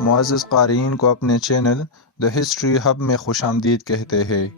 معزز قارئین کو اپنے چینل دا ہسٹری ہب میں خوش آمدید کہتے ہیں۔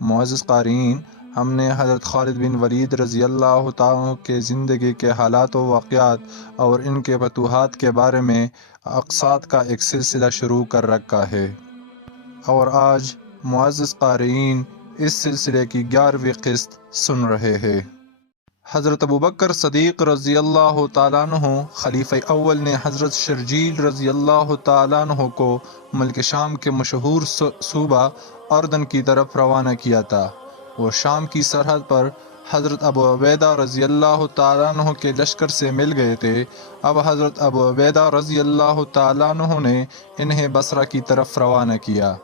معزز قارئین، ہم نے حضرت خالد بن ولید رضی اللہ تعالیٰ کے زندگی کے حالات و واقعات اور ان کے فتوحات کے بارے میں اقساط کا ایک سلسلہ شروع کر رکھا ہے، اور آج معزز قارئین اس سلسلے کی 11ویں قسط سن رہے ہیں۔ حضرت ابوبکر صدیق رضی اللہ تعالیٰ عنہ خلیفہ اول نے حضرت شرجیل رضی اللہ تعالیٰ عنہ کو ملک شام کے مشہور صوبہ اردن کی طرف روانہ کیا تھا۔ وہ شام کی سرحد پر حضرت ابو عبیدہ رضی اللہ تعالیٰ عنہ کے لشکر سے مل گئے تھے۔ اب حضرت ابو عبیدہ رضی اللہ تعالیٰ عنہ نے انہیں بصرہ کی طرف روانہ کیا۔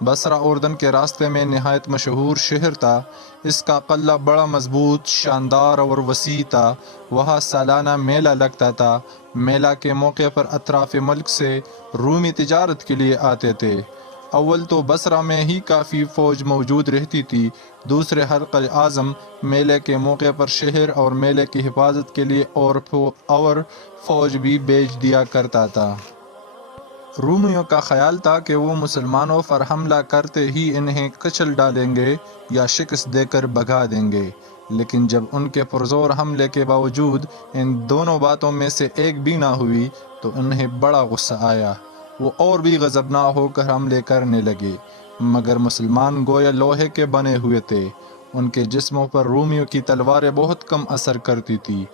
بصرہ اردن کے راستے میں نہایت مشہور شہر تھا۔ اس کا قلعہ بڑا مضبوط، شاندار اور وسیع تھا۔ وہاں سالانہ میلہ لگتا تھا۔ میلہ کے موقع پر اطراف ملک سے رومی تجارت کے لیے آتے تھے۔ اول تو بصرہ میں ہی کافی فوج موجود رہتی تھی، دوسرے حلقہ اعظم میلے کے موقع پر شہر اور میلے کی حفاظت کے لیے اور فوج بھی بھیج دیا کرتا تھا۔ رومیوں کا خیال تھا کہ وہ مسلمانوں پر حملہ کرتے ہی انہیں کچل ڈالیں گے یا شکست دے کر بھگا دیں گے، لیکن جب ان کے پرزور حملے کے باوجود ان دونوں باتوں میں سے ایک بھی نہ ہوئی تو انہیں بڑا غصہ آیا۔ وہ اور بھی غضبناک ہو کر حملے کرنے لگے، مگر مسلمان گویا لوہے کے بنے ہوئے تھے۔ ان کے جسموں پر رومیوں کی تلواریں بہت کم اثر کرتی تھی۔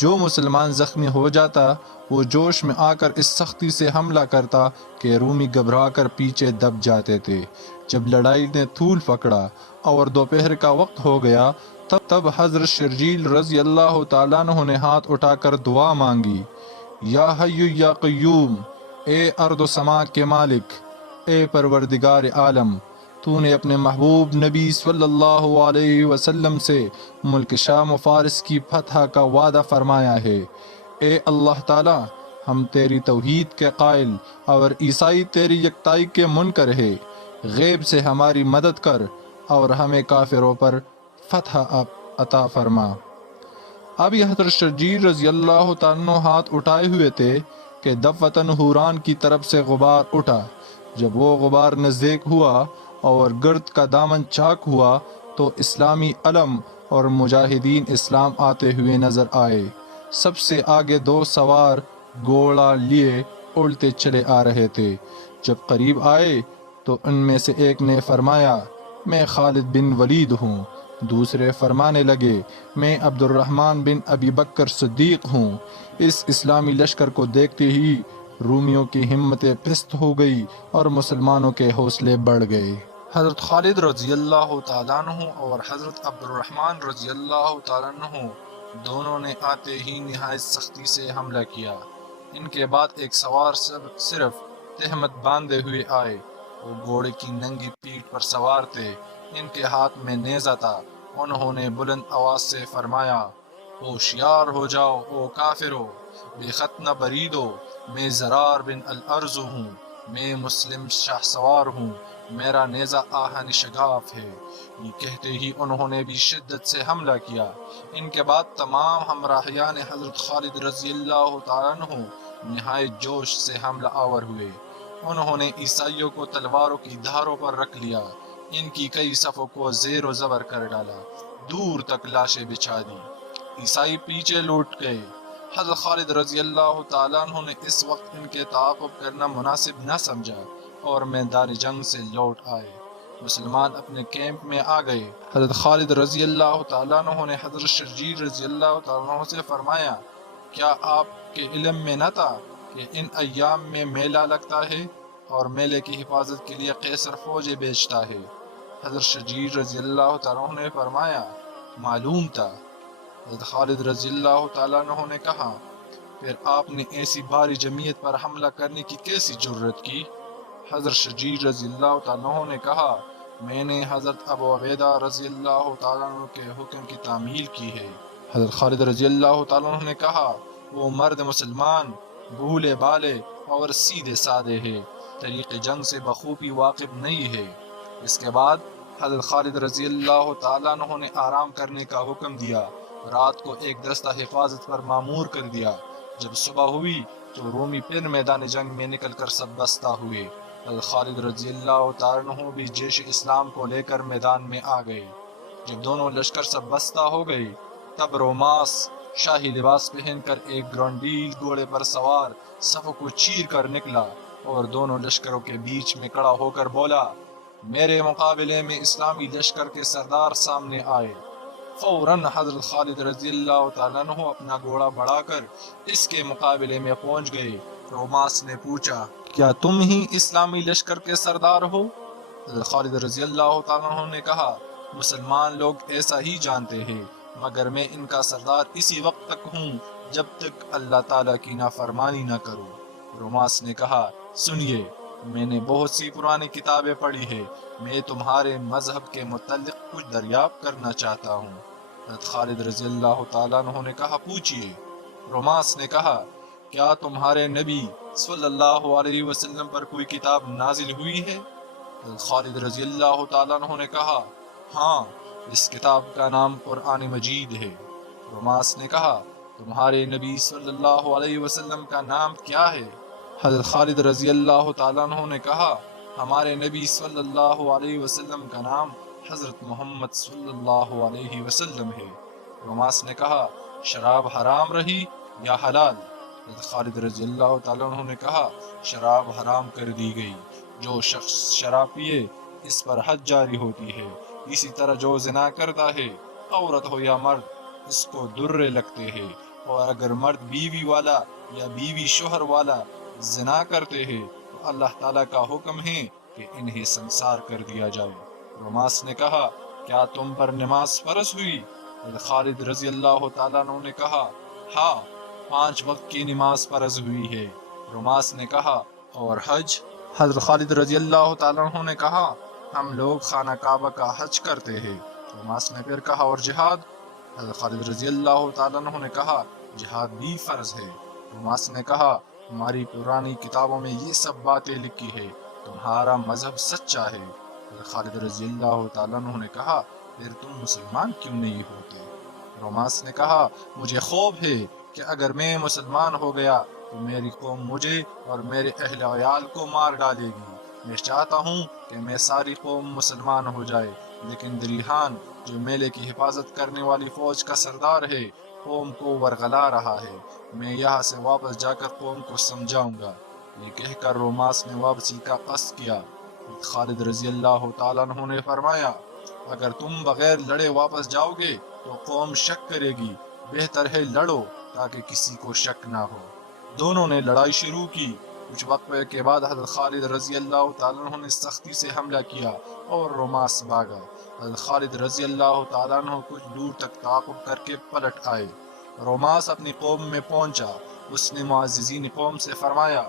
جو مسلمان زخمی ہو جاتا وہ جوش میں آ کر اس سختی سے حملہ کرتا کہ رومی گھبرا کر پیچھے دب جاتے تھے۔ جب لڑائی نے طول پکڑا اور دوپہر کا وقت ہو گیا تب حضرت شرجیل رضی اللہ تعالیٰ عنہ نے ہاتھ اٹھا کر دعا مانگی، یا حی یا قیوم، اے ارض و سما کے مالک، اے پروردگار عالم، تو نے اپنے محبوب نبی صلی اللہ علیہ وسلم سے ملک شام و فارس کی فتح کا وعدہ فرمایا ہے۔ اے اللہ تعالی، ہم تیری توحید کے قائل اور عیسائی تیری یکتائی کے منکر ہے۔ غیب سے ہماری مدد کر اور ہمیں کافروں پر فتح عطا فرما۔ اب یہ حضرت شرجیل رضی اللہ تعالیٰ عنہ ہاتھ اٹھائے ہوئے تھے کہ دفعتاً حوران کی طرف سے غبار اٹھا۔ جب وہ غبار نزدیک ہوا اور گرد کا دامن چاک ہوا تو اسلامی علم اور مجاہدین اسلام آتے ہوئے نظر آئے۔ سب سے آگے دو سوار گھوڑا لیے اڑتے چلے آ رہے تھے۔ جب قریب آئے تو ان میں سے ایک نے فرمایا، میں خالد بن ولید ہوں۔ دوسرے فرمانے لگے، میں عبد الرحمن بن ابی بکر صدیق ہوں۔ اس اسلامی لشکر کو دیکھتے ہی رومیوں کی ہمتیں پست ہو گئی اور مسلمانوں کے حوصلے بڑھ گئے۔ حضرت خالد رضی اللہ تعالیٰ عنہ اور حضرت عبد الرحمن رضی اللہ تعالیٰ عنہ دونوں نے آتے ہی نہایت سختی سے حملہ کیا۔ ان کے بعد ایک سوار صرف تہمت باندھے ہوئے آئے۔ وہ گھوڑے کی ننگی پیٹھ پر سوار تھے، ان کے ہاتھ میں نیزہ تھا۔ انہوں نے بلند آواز سے فرمایا، ہوشیار ہو جاؤ او کافرو، بے خط نہ بریدو، میں زرار بن الارض ہوں، میں مسلم شاہ سوار ہوں، میرا نیزہ آہن شگاف ہے۔ یہ کہتے ہی انہوں نے بھی شدت سے حملہ کیا۔ ان کے بعد تمام ہمراہیان حضرت خالد رضی اللہ تعالیٰ عنہ نہایت جوش سے حملہ آور ہوئے۔ انہوں نے عیسائیوں کو تلواروں کی دھاروں پر رکھ لیا، ان کی کئی صفوں کو زیر و زبر کر ڈالا، دور تک لاشیں بچھا دی۔ عیسائی پیچھے لوٹ گئے۔ حضرت خالد رضی اللہ تعالیٰ عنہ نے اس وقت ان کے تعاقب کرنا مناسب نہ سمجھا اور میدان جنگ سے لوٹ آئے۔ مسلمان اپنے کیمپ میں آ گئے۔ حضرت خالد رضی اللہ تعالیٰ عنہ نے حضرت شرجیل رضی اللہ تعالیٰ عنہ سے فرمایا، کیا آپ کے علم میں نہ تھا کہ ان ایام میں میلہ لگتا ہے اور میلے کی حفاظت کے لیے قیصر فوجیں بھیجتا ہے؟ حضرت شرجیل رضی اللہ تعالیٰ عنہ نے فرمایا، معلوم تھا۔ حضرت خالد رضی اللہ تعالیٰ عنہ نے کہا، پھر آپ نے ایسی بھاری جمعیت پر حملہ کرنے کی کیسی جرت کی؟ حضرت شرجیل رضی اللہ تعالیٰ عنہ نے کہا، میں نے حضرت ابو عبیدہ رضی اللہ تعالیٰ عنہ کے حکم کی تعمیل کی ہے۔ حضرت خالد رضی اللہ تعالیٰ عنہ نے کہا، وہ مرد مسلمان بھولے بالے اور سیدھے سادے ہے، طریق جنگ سے بخوبی واقف نہیں ہے۔ اس کے بعد حضرت خالد رضی اللہ تعالیٰ عنہ نے آرام کرنے کا حکم دیا، رات کو ایک دستہ حفاظت پر معمور کر دیا۔ جب صبح ہوئی تو رومی پھر میدان جنگ میں نکل کر سب بستہ ہوئے۔ حضرت خالد رضی اللہ تعالیٰ عنہ بھی جیش اسلام کو لے کر میدان میں آ گئے۔ جب دونوں لشکر سب بستہ ہو گئے تب روماس شاہی لباس پہن کر ایک گرانڈیل گھوڑے پر سوار صفوں کو چیر کر نکلا اور دونوں لشکروں کے بیچ میں کھڑا ہو کر بولا، میرے مقابلے میں اسلامی لشکر کے سردار سامنے آئے۔ فوراً حضرت خالد رضی اللہ تعالیٰ عنہ اپنا گھوڑا بڑھا کر اس کے مقابلے میں پہنچ گئے۔ روماس نے پوچھا، کیا تم ہی اسلامی لشکر کے سردار ہو؟ حضرت خالد رضی اللہ تعالیٰ عنہ نے کہا، مسلمان لوگ ایسا ہی جانتے ہیں، مگر میں ان کا سردار اسی وقت تک ہوں جب تک اللہ تعالیٰ کی نافرمانی نہ کروں۔ روماس نے کہا، سنیے، میں نے بہت سی پرانی کتابیں پڑھی ہیں، میں تمہارے مذہب کے متعلق کچھ دریافت کرنا چاہتا ہوں۔ حضرت خالد رضی اللہ تعالیٰ عنہ نے کہا، پوچھئے۔ روماس نے کہا، کیا تمہارے نبی صلی اللہ علیہ وسلم پر کوئی کتاب نازل ہوئی ہے؟ حضرت خالد رضی اللہ تعالیٰ عنہ نے کہا، ہاں، اس کتاب کا نام قرآن مجید ہے۔ روماس نے کہا، تمہارے نبی صلی اللہ علیہ وسلم کا نام کیا ہے؟ حضرت خالد رضی اللہ تعالیٰ عنہ نے کہا، ہمارے نبی صلی اللہ علیہ وسلم کا نام حضرت محمد صلی اللہ علیہ وسلم ہے۔ روماس نے کہا، شراب حرام رہی یا حلال؟ حضرت خالد رضی اللہ تعالیٰ عنہ نے کہا، شراب حرام کر دی گئی، جو شخص شراب پیے اس پر حد جاری ہوتی ہے، اسی طرح جو زنا کرتا ہے، عورت ہو یا مرد، اس کو درے لگتے ہیں، اور اگر مرد بیوی والا یا بیوی شوہر والا زنا کرتے ہیں تو اللہ تعالیٰ کا حکم ہے کہ انہیں سنسار کر دیا جائے۔ روماس نے کہا، کیا تم پر نماز فرض ہوئی؟ حضرت خالد رضی اللہ تعالیٰ عنہ نے کہا، ہاں، 5 وقت کی نماز فرض ہوئی ہے۔ روماس نے کہا، اور حج؟ حضرت خالد رضی اللہ تعالیٰ عنہ نے کہا، ہم لوگ خانہ کعبہ کا حج کرتے ہیں۔ روماس نے پھر کہا، اور جہاد؟ حضرت خالد رضی اللہ تعالیٰ عنہ نے کہا، جہاد بھی فرض ہے۔ روماس نے کہا، ہماری پرانی کتابوں میں یہ سب باتیں لکھی ہے، تمہارا مذہب سچا ہے۔ حضرت خالد رضی اللہ تعالیٰ عنہ نے کہا، پھر تم مسلمان کیوں نہیں ہوتے؟ روماس نے کہا، مجھے خوف ہے کہ اگر میں مسلمان ہو گیا تو میری قوم مجھے اور میرے اہل وعیال کو مار ڈالے گی۔ میں چاہتا ہوں کہ میں ساری قوم مسلمان ہو جائے، لیکن دریحان جو میلے کی حفاظت کرنے والی فوج کا سردار ہے قوم کو ورغلا رہا ہے، میں یہاں سے واپس جا کر قوم کو سمجھاؤں گا۔ یہ کہہ کر روماس نے واپسی کا قصد کیا۔ خالد رضی اللہ تعالیٰ عنہ نے فرمایا، اگر تم بغیر لڑے واپس جاؤ گے تو قوم شک کرے گی، بہتر ہے لڑو تاکہ کسی کو شک نہ ہو۔ دونوں نے لڑائی شروع کی۔ کچھ وقفے کے بعد حضرت خالد رضی اللہ تعالیٰ عنہ نے سختی سے حملہ کیا اور روماس بھاگا۔ حضرت خالد رضی اللہ تعالیٰ عنہ کچھ دور تک تعاقب کر کے پلٹ آئے۔ روماس اپنی قوم میں پہنچا۔ اس نے معززین قوم سے فرمایا،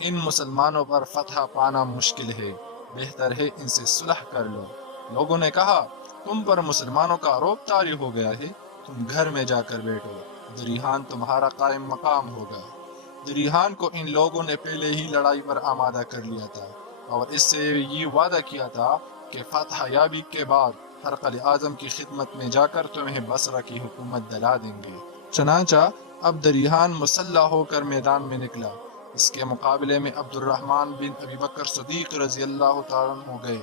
ان مسلمانوں پر فتح پانا مشکل ہے، بہتر ہے ان سے صلح کر لو۔ لوگوں نے کہا، تم پر مسلمانوں کا عروب طاری ہو گیا ہے، تم گھر میں جا کر بیٹھو، دریحان تمہارا قائم مقام ہوگا۔ دریحان کو ان لوگوں نے پہلے ہی لڑائی پر آمادہ کر لیا تھا اور اس سے یہ وعدہ کیا تھا کہ فتح یابی کے بعد ہرقل اعظم کی خدمت میں جا کر تمہیں بصرہ کی حکومت دلا دیں گے۔ چنانچہ اب دریحان مسلح ہو کر میدان میں نکلا۔ اس کے مقابلے میں عبد الرحمن بن ابی بکر صدیق رضی اللہ تعالیٰ عنہ گئے۔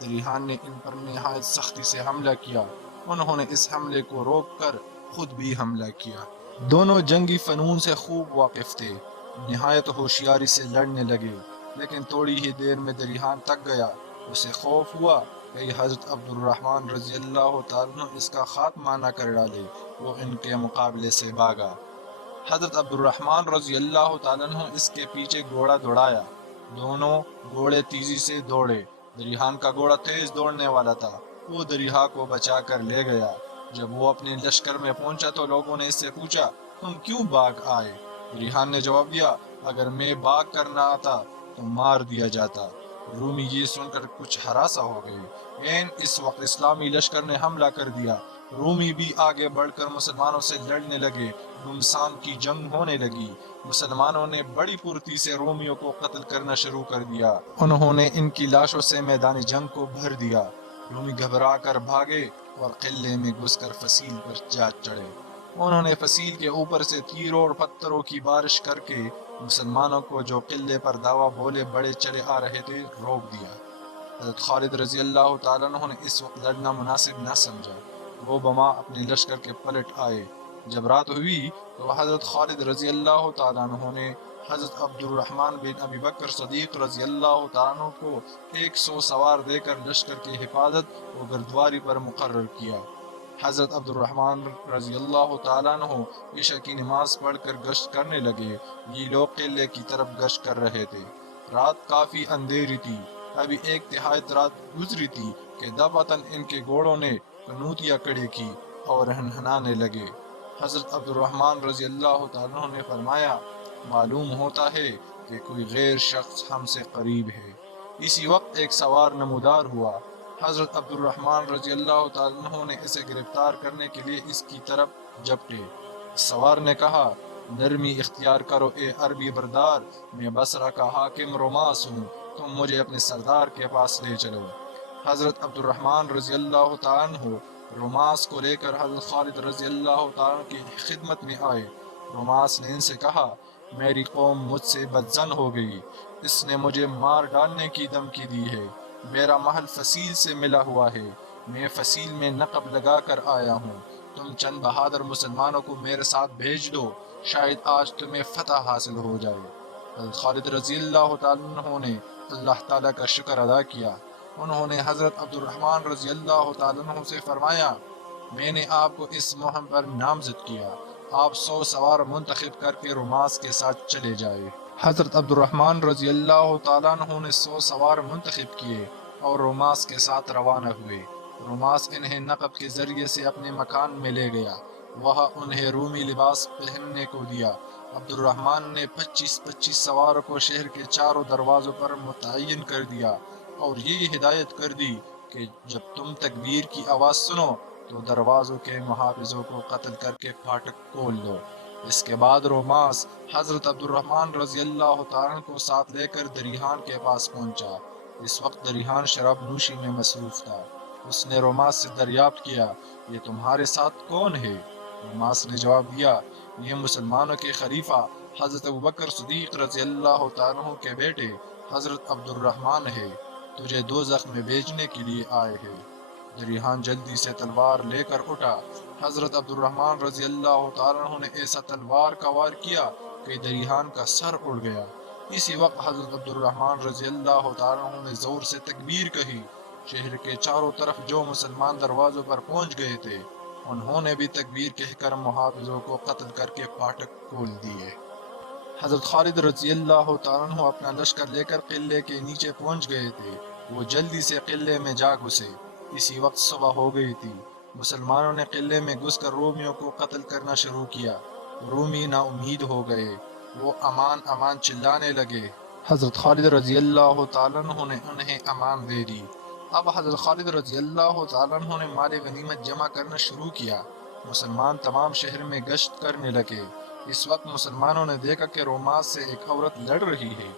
دریحان نے ان پر نہایت سختی سے حملہ کیا۔ انہوں نے اس حملے کو روک کر خود بھی حملہ کیا۔ دونوں جنگی فنون سے خوب واقف تھے، نہایت ہوشیاری سے لڑنے لگے، لیکن تھوڑی ہی دیر میں دریحان تک گیا۔ اسے خوف ہوا کہ حضرت عبد الرحمن رضی اللہ تعالیٰ عنہ اس کا خاتمہ نہ کر ڈالے۔ وہ ان کے مقابلے سے بھاگا۔ حضرت عبد الرحمن رضی اللہ تعالیٰ عنہ اس کے پیچھے گھوڑا دوڑایا۔ دونوں گھوڑے تیزی سے دوڑے۔ دریحان کا گھوڑا تیز دوڑنے والا تھا، وہ دریحا کو بچا کر لے گیا۔ جب وہ اپنے لشکر میں پہنچا تو لوگوں نے اس سے پوچھا، تم کیوں بھاگ آئے؟ دریحان نے جواب دیا، اگر میں بھاگ کر نہ آتا تو مار دیا جاتا۔ رومی یہ سن کر کچھ ہراساں ہو گئے۔ اس وقت اسلامی لشکر نے حملہ کر دیا۔ رومی بھی آگے بڑھ کر مسلمانوں سے لڑنے لگے، گمسان کی جنگ ہونے لگی۔ مسلمانوں نے بڑی پھرتی سے رومیوں کو قتل کرنا شروع کر دیا، انہوں نے ان کی لاشوں سے میدان جنگ کو بھر دیا۔ رومی گھبرا کر بھاگے اور قلعے میں گھس کر فصیل پر جا چڑھے۔ انہوں نے فصیل کے اوپر سے تیروں اور پتھروں کی بارش کر کے مسلمانوں کو جو قلعے پر دعویٰ بولے بڑے چلے آ رہے تھے روک دیا۔ حضرت خالد رضی اللہ تعالیٰ عنہ نے اس وقت لڑنا مناسب نہ سمجھا، وہ بما اپنے لشکر کے پلٹ آئے۔ جب رات ہوئی تو حضرت خالد رضی اللہ تعالیٰ عنہ نے حضرت عبد الرحمن بن ابی بکر صدیق رضی اللہ تعالیٰ عنہ کو 100 سوار دے کر لشکر کی حفاظت و گردواری پر مقرر کیا۔ حضرت عبد الرحمن رضی اللہ تعالیٰ عنہ عشاء کی نماز پڑھ کر گشت کرنے لگے، یہ لوگ قلعے کی طرف گشت کر رہے تھے۔ رات کافی اندھیری تھی، ابھی 1/3 رات گزری تھی کہ دفعتاً ان کے گھوڑوں نے کنوتیاں کھڑی کی اور ہنہنانے لگے۔ حضرت عبد الرحمن رضی اللہ تعالیٰ عنہ نے فرمایا، معلوم ہوتا ہے کہ کوئی غیر شخص ہم سے قریب ہے۔ اسی وقت ایک سوار نمودار ہوا۔ حضرت عبد الرحمن رضی اللہ تعالیٰ عنہ نے اسے گرفتار کرنے کے لیے اس کی طرف جھپٹے۔ سوار نے کہا، نرمی اختیار کرو اے عربی بردار، میں بصرہ کا حاکم روماس ہوں، تم مجھے اپنے سردار کے پاس لے چلو۔ حضرت عبد الرحمن رضی اللہ تعالیٰ عنہ روماس کو لے کر حضرت خالد رضی اللہ تعالیٰ عنہ کی خدمت میں آئے۔ روماس نے ان سے کہا، میری قوم مجھ سے بدظن ہو گئی، اس نے مجھے مار ڈالنے کی دھمکی دی ہے۔ میرا محل فصیل سے ملا ہوا ہے، میں فصیل میں نقب لگا کر آیا ہوں، تم چند بہادر مسلمانوں کو میرے ساتھ بھیج دو، شاید آج تمہیں فتح حاصل ہو جائے۔ حضرت خالد رضی اللہ تعالیٰ عنہ نے اللہ تعالیٰ کا شکر ادا کیا۔ انہوں نے حضرت عبد الرحمن رضی اللہ تعالیٰ عنہ سے فرمایا، میں نے آپ کو اس مہم پر نامزد کیا، آپ 100 سوار منتخب کر کے روماس کے ساتھ چلے جائے۔ حضرت عبد الرحمن رضی اللہ تعالیٰ عنہ نے 100 سوار منتخب کیے اور روماس کے ساتھ روانہ ہوئے۔ روماس انہیں نقب کے ذریعے سے اپنے مکان میں لے گیا، وہاں انہیں رومی لباس پہننے کو دیا۔ عبد الرحمن نے 25 سواروں کو شہر کے چاروں دروازوں پر متعین کر دیا اور یہ ہدایت کر دی کہ جب تم تکبیر کی آواز سنو تو دروازوں کے محافظوں کو قتل کر کے پھاٹک کھول دو۔ اس کے بعد روماس حضرت عبد الرحمن رضی اللہ تعالیٰ کو ساتھ لے کر دریحان کے پاس پہنچا۔ اس وقت دریحان شراب نوشی میں مصروف تھا۔ اس نے روماس سے دریافت کیا، یہ تمہارے ساتھ کون ہے؟ روماس نے جواب دیا، یہ مسلمانوں کے خلیفہ حضرت ابوبکر صدیق رضی اللہ تعالیٰ کے بیٹے حضرت عبد الرحمن ہے، تجھے دوزخ میں بھیجنے کے لیے آئے ہیں۔ دریحان جلدی سے تلوار لے کر اٹھا۔ حضرت عبد الرحمن رضی اللہ تعالیٰ نے ایسا تلوار کا وار کیا کہ دریحان کا سر اڑ گیا۔ اسی وقت حضرت عبد الرحمن رضی اللہ تعالیٰ نے زور سے تکبیر کہی۔ شہر کے چاروں طرف جو مسلمان دروازوں پر پہنچ گئے تھے انہوں نے بھی تکبیر کہہ کر محافظوں کو قتل کر کے پھاٹک کھول دیے۔ حضرت خالد رضی اللہ تعالیٰ اپنا لشکر لے کر قلعے کے نیچے پہنچ گئے تھے، وہ جلدی سے قلعے میں جا گھسے۔ اسی وقت صبح ہو گئی تھی۔ مسلمانوں نے قلعے میں گھس کر رومیوں کو قتل کرنا شروع کیا۔ رومی نا امید ہو گئے، وہ امان امان چلانے لگے۔ حضرت خالد رضی اللہ تعالیٰ عنہ نے انہیں امان دے دی۔ اب حضرت خالد رضی اللہ تعالیٰ عنہ نے مال غنیمت جمع کرنا شروع کیا۔ مسلمان تمام شہر میں گشت کرنے لگے۔ اس وقت مسلمانوں نے دیکھا کہ روماس سے ایک عورت لڑ رہی ہے۔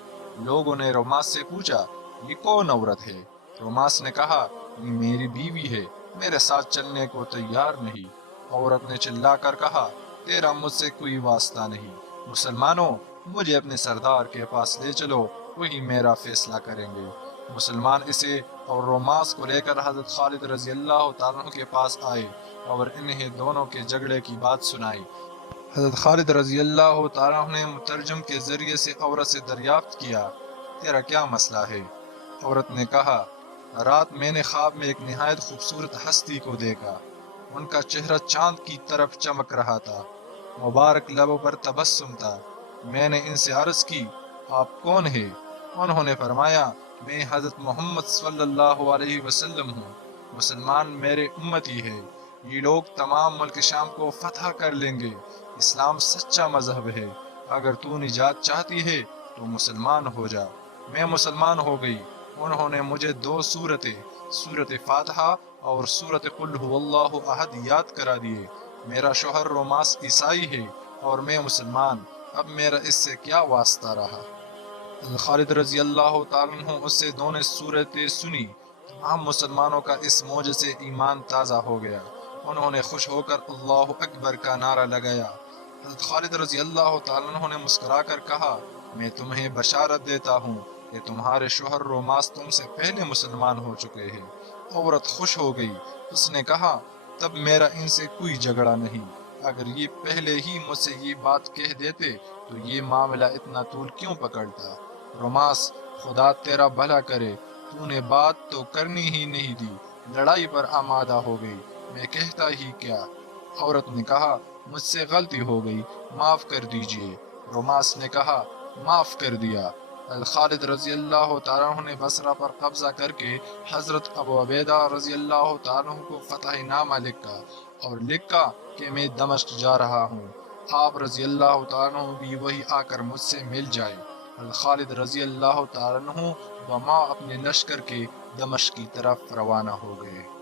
لوگوں نے روماس سے پوچھا، یہ کون عورت ہے؟ روماس نے کہا، یہ میری بیوی ہے، میرے ساتھ چلنے کو تیار نہیں۔ عورت نے چلا کر کہا، تیرا مجھ سے کوئی واسطہ نہیں، مسلمانوں مجھے اپنے سردار کے پاس لے چلو، وہی میرا فیصلہ کریں گے۔ مسلمان اسے اور روماس کو لے کر حضرت خالد رضی اللہ تعالیٰ کے پاس آئے اور انہیں دونوں کے جھگڑے کی بات سنائی۔ حضرت خالد رضی اللہ تعالیٰ نے مترجم کے ذریعے سے عورت سے دریافت کیا، تیرا کیا مسئلہ ہے؟ عورت نے کہا، رات میں نے خواب میں ایک نہایت خوبصورت ہستی کو دیکھا، ان کا چہرہ چاند کی طرف چمک رہا تھا، مبارک لبوں پر تبسم تھا۔ میں نے ان سے عرض کی، آپ کون ہیں؟ انہوں نے فرمایا، میں حضرت محمد صلی اللہ علیہ وسلم ہوں، مسلمان میرے امتی ہے، یہ لوگ تمام ملک شام کو فتح کر لیں گے، اسلام سچا مذہب ہے، اگر تو نجات چاہتی ہے تو مسلمان ہو جا۔ میں مسلمان ہو گئی۔ انہوں نے مجھے 2 سورتیں، سورت فاتحہ اور سورۃ قل هو اللہ احد یاد کرا دیے۔ میرا شوہر روماس عیسائی ہے اور میں مسلمان، اب میرا اس سے کیا واسطہ رہا۔ خالد رضی اللہ تعالیٰ عنہ اس سے دونوں صورتیں سنی۔ تمام مسلمانوں کا اس موجے سے ایمان تازہ ہو گیا۔ انہوں نے خوش ہو کر اللہ اکبر کا نعرہ لگایا۔ حضرت خالد رضی اللہ تعالیٰ عنہ نے مسکرا کر کہا، میں تمہیں بشارت دیتا ہوں کہ تمہارے شوہر روماس تم سے پہلے مسلمان ہو چکے ہیں۔ عورت خوش ہو گئی۔ اس نے کہا، تب میرا ان سے کوئی جھگڑا نہیں۔ اگر یہ پہلے ہی مجھ سے یہ بات کہہ دیتے تو یہ معاملہ اتنا طول کیوں پکڑتا۔ روماس، خدا تیرا بھلا کرے، تو نے بات تو کرنی ہی نہیں دی، لڑائی پر آمادہ ہو گئی، میں کہتا ہی کیا۔ عورت نے کہا، مجھ سے غلطی ہو گئی، معاف کر دیجئے۔ روماس نے کہا، معاف کر دیا۔ خالد رضی اللہ تعالیٰ عنہ نے بصرہ پر قبضہ کر کے حضرت ابو عبیدہ رضی اللہ تعالیٰ عنہ کو فتح نامہ لکھا اور لکھا کہ میں دمشق جا رہا ہوں، آپ رضی اللہ تعالیٰ عنہ بھی وہی آ کر مجھ سے مل جائے۔ خالد رضی اللہ تعالیٰ عنہ وما اپنے لشکر کے دمشق کی طرف روانہ ہو گئے۔